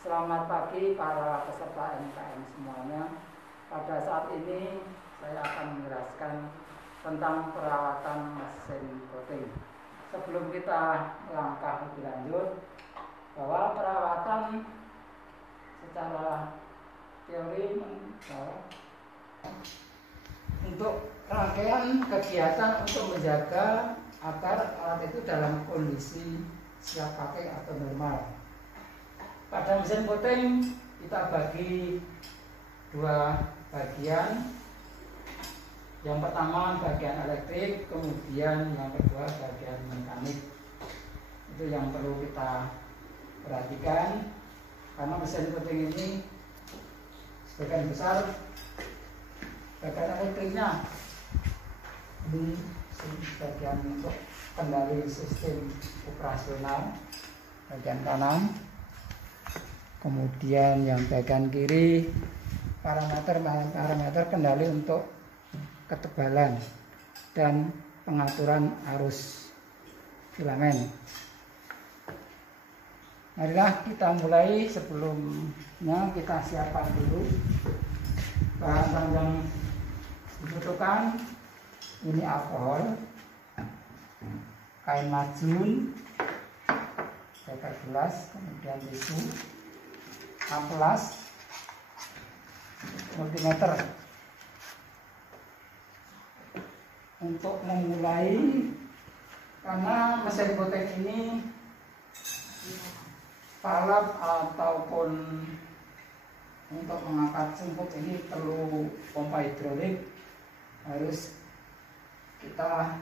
Selamat pagi para peserta MKM semuanya. Pada saat ini saya akan menjelaskan tentang perawatan mesin coating. Sebelum kita melangkah lebih lanjut, bahwa perawatan secara teori untuk rangkaian kegiatan untuk menjaga agar alat itu dalam kondisi siap pakai atau normal. Pada mesin coating kita bagi dua bagian. Yang pertama bagian elektrik, kemudian yang kedua bagian mekanik. Itu yang perlu kita perhatikan, karena mesin coating ini sebagian besar bagian elektriknya ini bagian untuk kendali sistem operasional bagian kanan. Kemudian yang bagian kiri parameter kendali untuk ketebalan dan pengaturan arus filamen. Marilah kita mulai. Sebelumnya kita siapkan dulu bahan yang dibutuhkan. Ini alkohol, kain majun, beker gelas, kemudian tisu, amplas, multimeter. Untuk memulai, karena mesin coating ini palap ataupun untuk mengangkat sumpu ini perlu pompa hidrolik, harus kita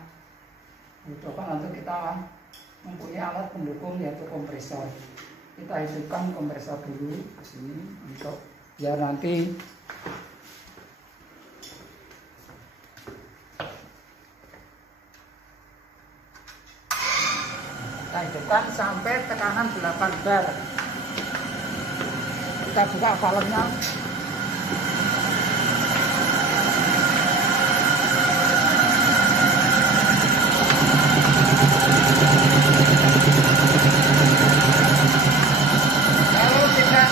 butuhkan atau kita mempunyai alat pendukung yaitu kompresor. Kita hidupkan kompresor dulu ke sini untuk biar nanti kita hidupkan sampai tekanan 8 bar. Kita buka valve-nya. Kalau tidak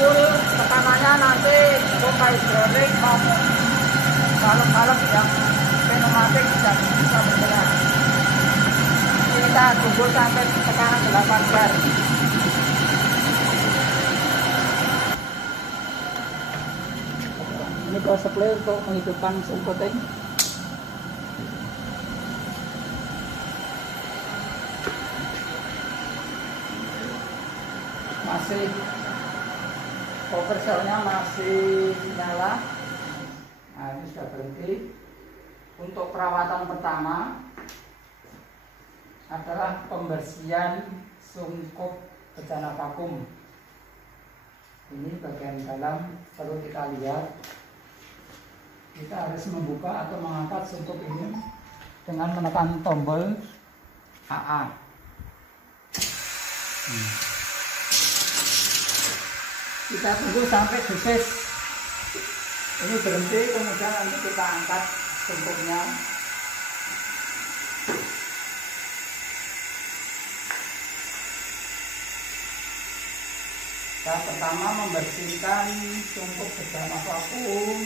full tekanannya, nanti pompa hidrolik maupun valve-valve yang pneumatik tidak bisa bergerak. Kita tunggu sampai tekanan 8 bar. Ini power supply untuk menghidupkan mesin coating. Masih kompresornya masih nyala. Nah, ini sudah berhenti. Untuk perawatan pertama adalah pembersihan sungkup bejana vakum. Ini bagian dalam perlu kita lihat. Kita harus membuka atau mengangkat sungkup ini dengan menekan tombol AA. Kita tunggu sampai desis ini berhenti, kemudian nanti kita angkat sungkupnya. Kita pertama membersihkan sungkup bejana vakum,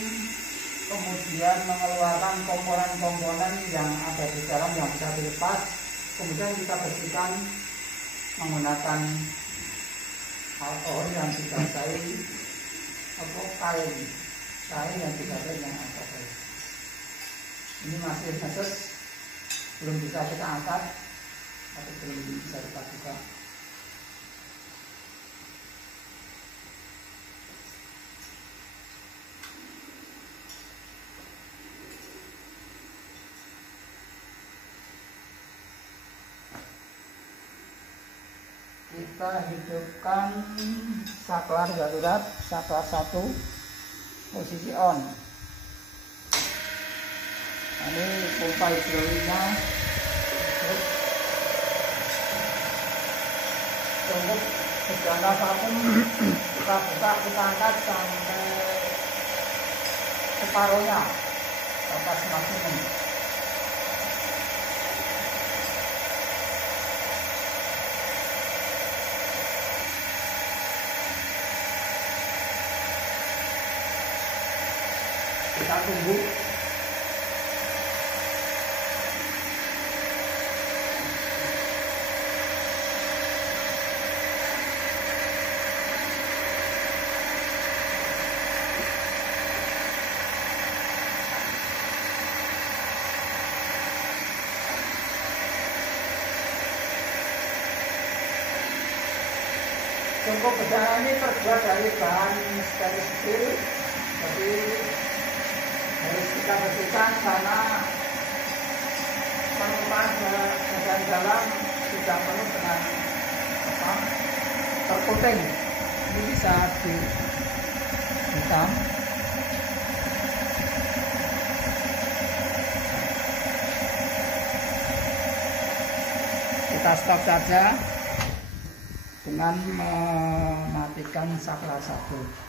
kemudian mengeluarkan komponen-komponen yang ada di dalam yang bisa dilepas. Kemudian kita bersihkan menggunakan alkohol yang dibasahi atau kain yang dibasahi dengan alkohol. Ini masih netes, belum bisa kita angkat atau belum bisa kita buka. Kita hidupkan saklar darurat, saklar 1 posisi on. Ini pompa hidroliknya. Untuk bejana vakum kita buka, kita angkat sampai separuhnya, batas maksimum. kita tunggu. Tungku bedana ini terbuat dari bahan stainless steel, jadi harus kita bersihkan karena penumpang bagian dalam sudah penuh dengan tercoating. Ini bisa hitam. Kita stop saja dengan mematikan saklar 1.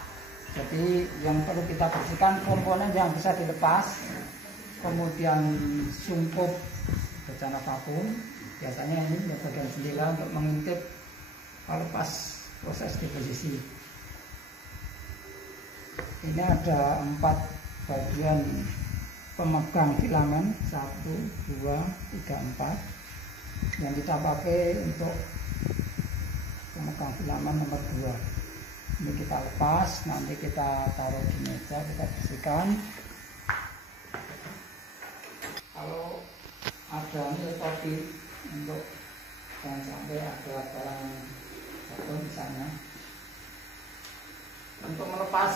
Jadi yang perlu kita bersihkan komponen yang bisa dilepas, kemudian sungkup bejana vakum, biasanya ini bagian jendela untuk mengintip kalau pas proses deposisi. Ini ada 4 bagian pemegang filamen, 1, 2, 3, 4 yang kita pakai untuk pemegang filamen nomor 2. Ini kita lepas, nanti kita taruh di meja, kita bersihkan. Kalau ada ini tadi untuk jangan sampai ada barang jatuh misalnya. Untuk melepas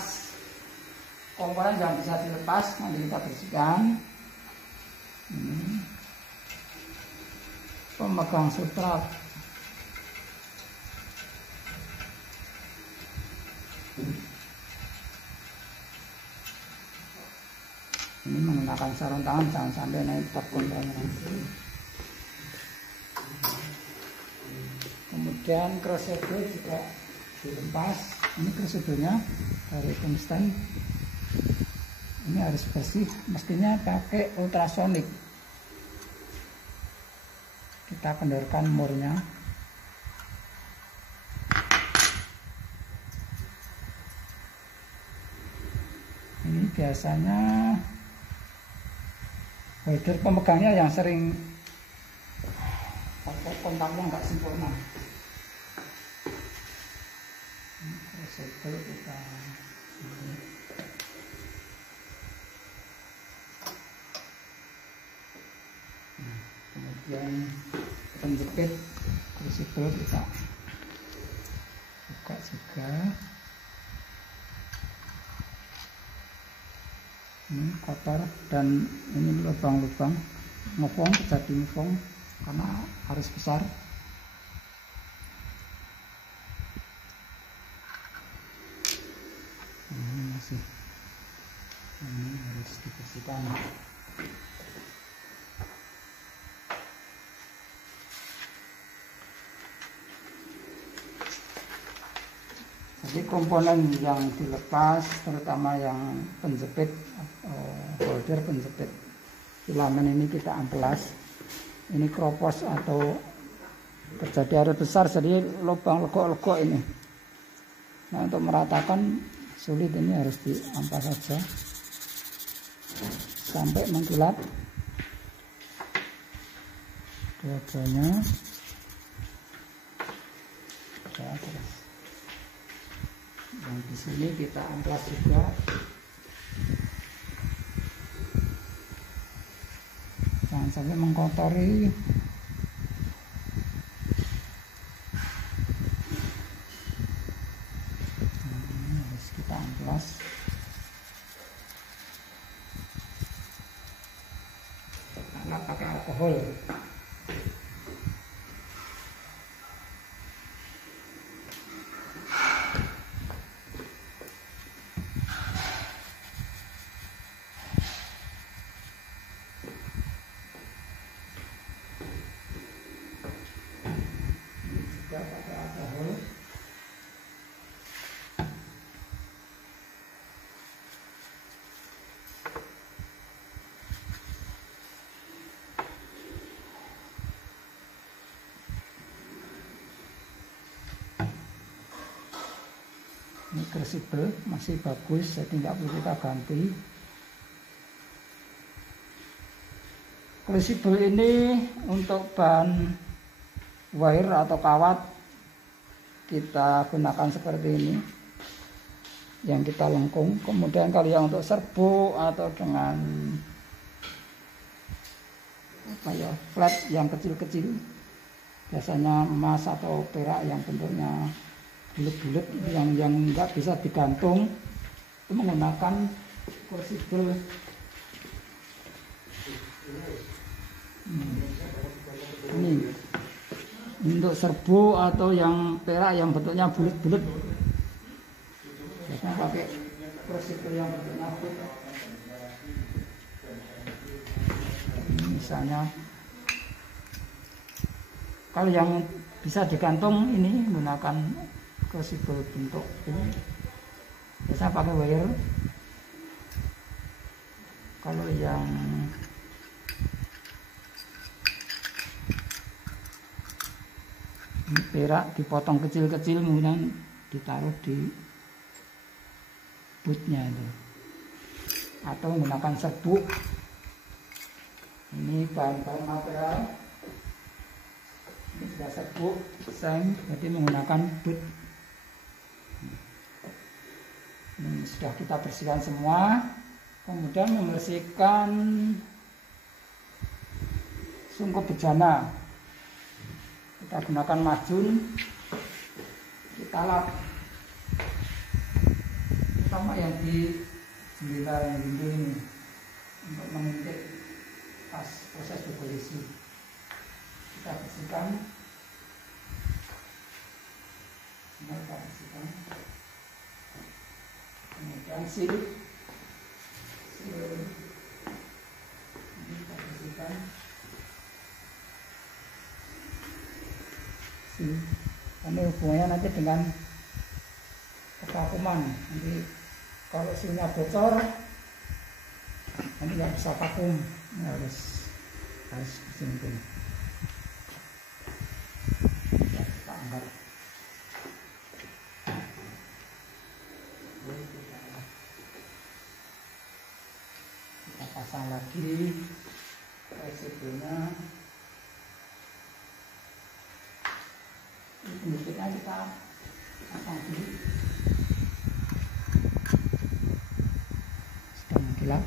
komponen yang bisa dilepas, nanti kita bersihkan. Ini pemegang substrat. Ini menggunakan sarung tangan, jangan sampai naik komponennya nanti. Kemudian crucible juga dilepas. Ini crucible-nya dari tungsten. Ini harus bersih, mestinya pakai ultrasonik. Kita kendorkan murnya. Ini biasanya holder pemegangnya yang sering pakai kontaknya nggak sempurna. Ini crucible kita kemudian penjepit crucible kita buka juga. Ini kotor dan ini lubang-lubang ngefong, terjadi ngefong karena harus besar. Ini masih, ini harus dibersihkan. Jadi komponen yang dilepas, terutama yang penjepit holder penjepit filamen ini kita amplas. Ini kropos atau terjadi air besar, jadi lubang legok-legok ini. Nah, untuk meratakan sulit, ini harus diamplas saja sampai mengkilap dua-duanya. Ya, terus yang di sini kita amplas juga. Jangan sampai mengkotori. Ini harus kita amplas. Karena pakai alkohol. Pakai alkohol. Ini crucible masih bagus, jadi tidak perlu kita ganti. Crucible ini untuk bahan wire atau kawat kita gunakan seperti ini yang kita lengkung. Kemudian kalau yang untuk serbuk atau dengan flat yang kecil-kecil, biasanya emas atau perak yang bentuknya bulat-bulat yang enggak bisa digantung, itu menggunakan crucible. Ini untuk serbuk atau yang perak yang bentuknya bulat-bulat, biasanya pakai crucible yang bentuknya bulat. Misalnya kalau yang bisa digantung ini menggunakan crucible bentuk ini, biasanya pakai wire. Kalau yang ini perak dipotong kecil-kecil, kemudian ditaruh di bootnya itu, atau menggunakan serbuk. Ini bahan-bahan material, ini sudah serbuk, seng, jadi menggunakan boot. Ini sudah kita bersihkan semua. Kemudian membersihkan sungkup bejana, kita gunakan macun, kita lap, terutama yang di jendela yang pintu ini untuk mengintip pas proses depolisi. Kita bersihkan, kita bersihkan, kemudian seal. Ini kita bersihkan. Ini hubungannya nanti dengan kevakuman. Nanti kalau silnya bocor, nanti nggak bisa vakum, harus disimpan. Ya, kita angkat. Kita pasang lagi crucible-nya. Sedikitnya kita pasang dulu. Sudah mengkilap.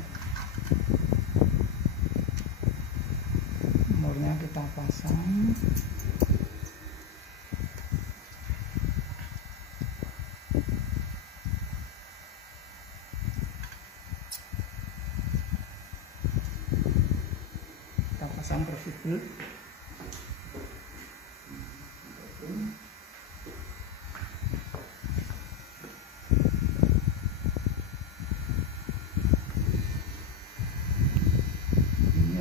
Murnya kita pasang. Kita pasang crucible.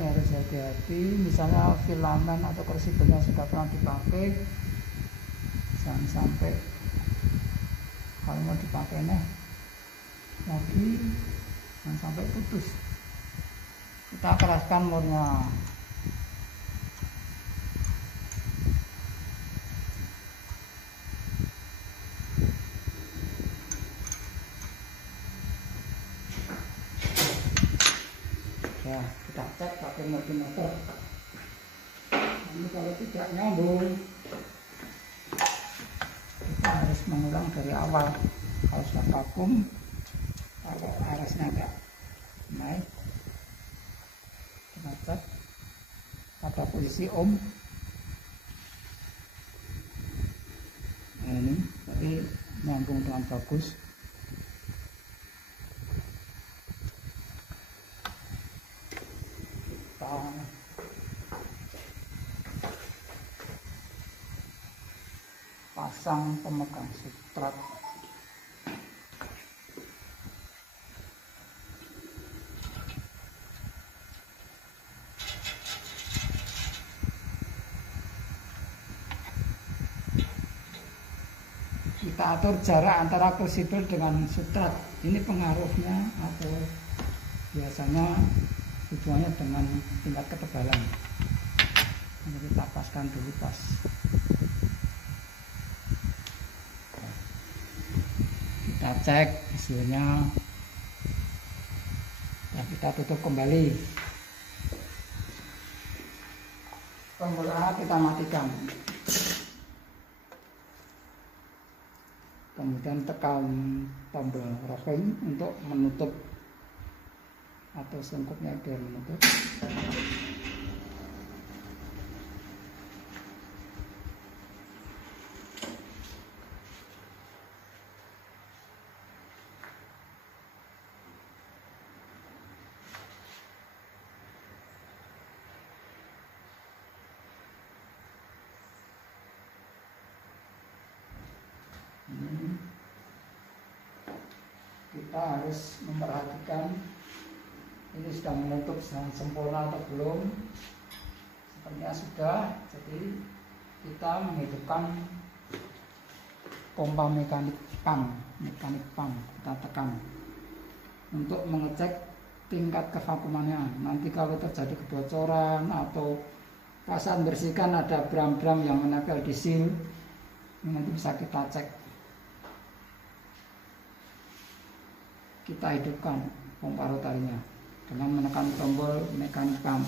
Harus hati-hati, misalnya filamen atau crucible yang sudah pernah dipakai, jangan sampai kalau mau dipakai lagi, jangan sampai putus. Kita keraskan murnya. Ya, kita cek pakai multimeter. Ini kalau tidak nyambung, kita harus mengulang dari awal. Kalau sudah vakum, kalau arasnya enggak naik, kita cek pada posisi ohm. Nah, ini tadi nyambung dengan bagus. Pasang pemegang substrat. Kita atur jarak antara crucible dengan substrat. Ini pengaruhnya atau biasanya tujuannya dengan tingkat ketebalan. Ini kita paskan dulu pas. Kita cek hasilnya. Nah, kita tutup kembali. sempurna kita matikan. Kemudian tekan tombol roving untuk menutup atau sungkupnya biar menutup. Kita harus memperhatikan ini sudah menutup dengan sempurna atau belum. Sepertinya sudah, jadi kita menghidupkan pompa mekanik pump kita tekan untuk mengecek tingkat kevakumannya. Nanti kalau terjadi kebocoran atau pas bersihkan ada bram-bram yang menempel di seal, nanti bisa kita cek. Kita hidupkan pompa rotarinya dengan menekan tombol mekanik pump.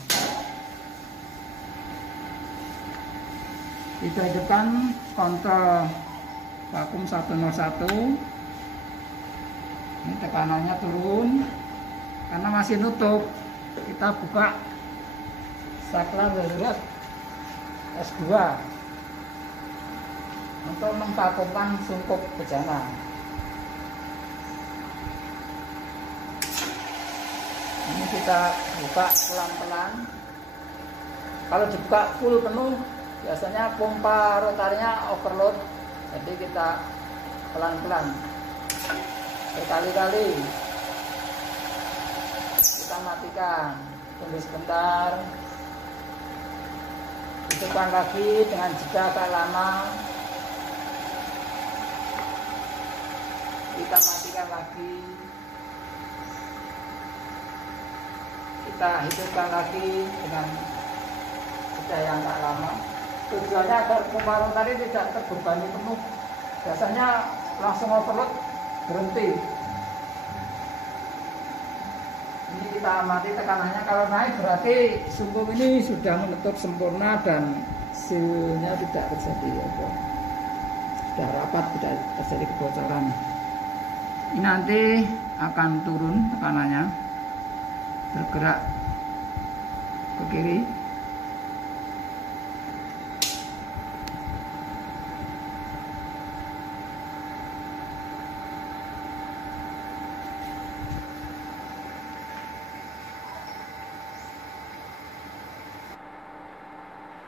Kita hidupkan kontrol vakum 101. Ini tekanannya turun karena masih nutup. Kita buka saklar darurat S2 untuk memvakumkan sungkup bejana. Ini kita buka pelan-pelan. Kalau dibuka full penuh, biasanya pompa rotarinya overload. Jadi kita pelan-pelan, berkali-kali kita matikan. Tunggu sebentar, hidupkan lagi dengan jeda agak lama. Kita matikan lagi. Kita hidupkan lagi dengan jeda yang tak lama. Tujuannya agar pompa rotari tidak terbebani penuh. Biasanya langsung overload, berhenti. Ini kita amati tekanannya. Kalau naik berarti sungkup ini sudah menutup sempurna dan sealnya tidak terjadi apa. Sudah rapat, tidak terjadi kebocoran. Ini nanti akan turun tekanannya, bergerak ke kiri.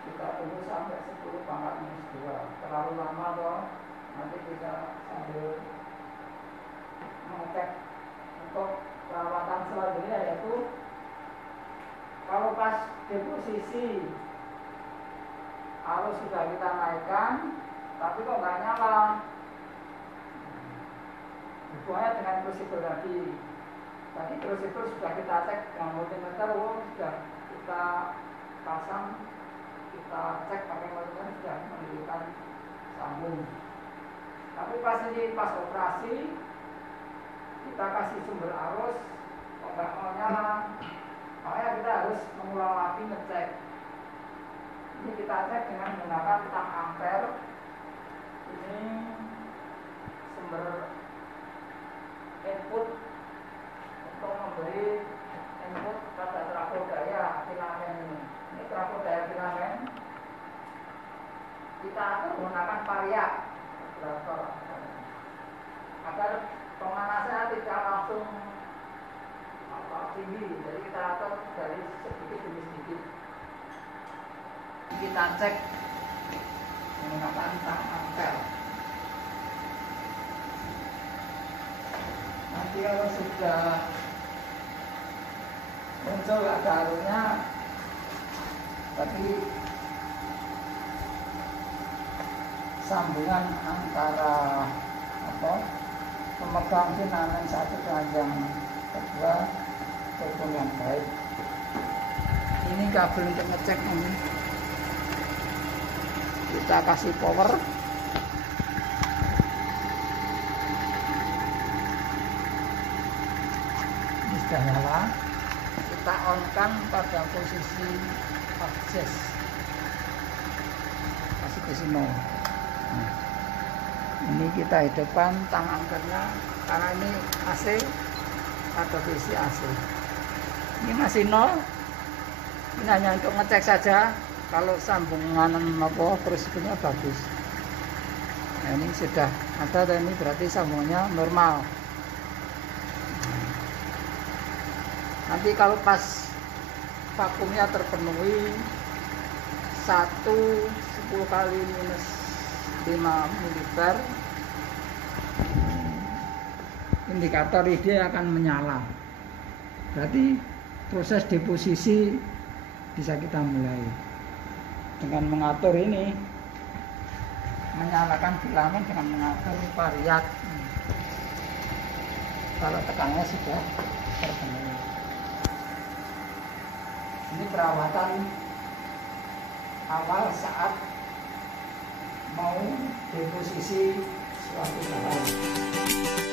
Kita tunggu sampai 10 pangkat minus 2. Terlalu lama toh, nanti kita sambil mengecek untuk perawatan selanjutnya, yaitu kalau pas deposisi arus sudah kita naikkan tapi kok nggak nyala, hubungannya dengan crucible tadi. Tadi crucible sudah kita cek dengan multimeter, sudah kita pasang, kita cek pakai multimeter sudah menunjukkan sambung. Tapi pas operasi kita kasih sumber arus kok nggak mau nyala, makanya kita harus mengulang lagi ngecek. Ini kita cek dengan menggunakan tang ampere. Ini sumber input untuk memberi input pada trafo daya filamen ini. Ini trafo daya filamen kita atur menggunakan variak agar pemanasnya tidak langsung tinggi, jadi kita atur dari sedikit demi sedikit. Kita cek menggunakan tang ampere. Nanti kalau sudah muncul ada arusnya, tapi sambungan antara pemegang filamen satu dengan yang kedua telepon yang baik. Ini kabel untuk ngecek ini. Kita kasih power. Ini sudah nyala. Kita on kan pada posisi adjust. posisi 0. Nah, ini kita hidupkan tang angkernya karena ini AC atau posisi AC. Ini masih 0. Ini hanya untuk ngecek saja kalau sambungan prinsipnya bagus. Nah, ini sudah ada dan ini berarti sambungannya normal. Nanti kalau pas vakumnya terpenuhi 10 kali minus 5 ml, indikator ID akan menyala. Berarti proses deposisi bisa kita mulai dengan mengatur ini, menyalakan filament dengan mengatur variat. Kalau tekanannya sudah terpenuhi. Ini perawatan awal saat mau deposisi suatu bahan.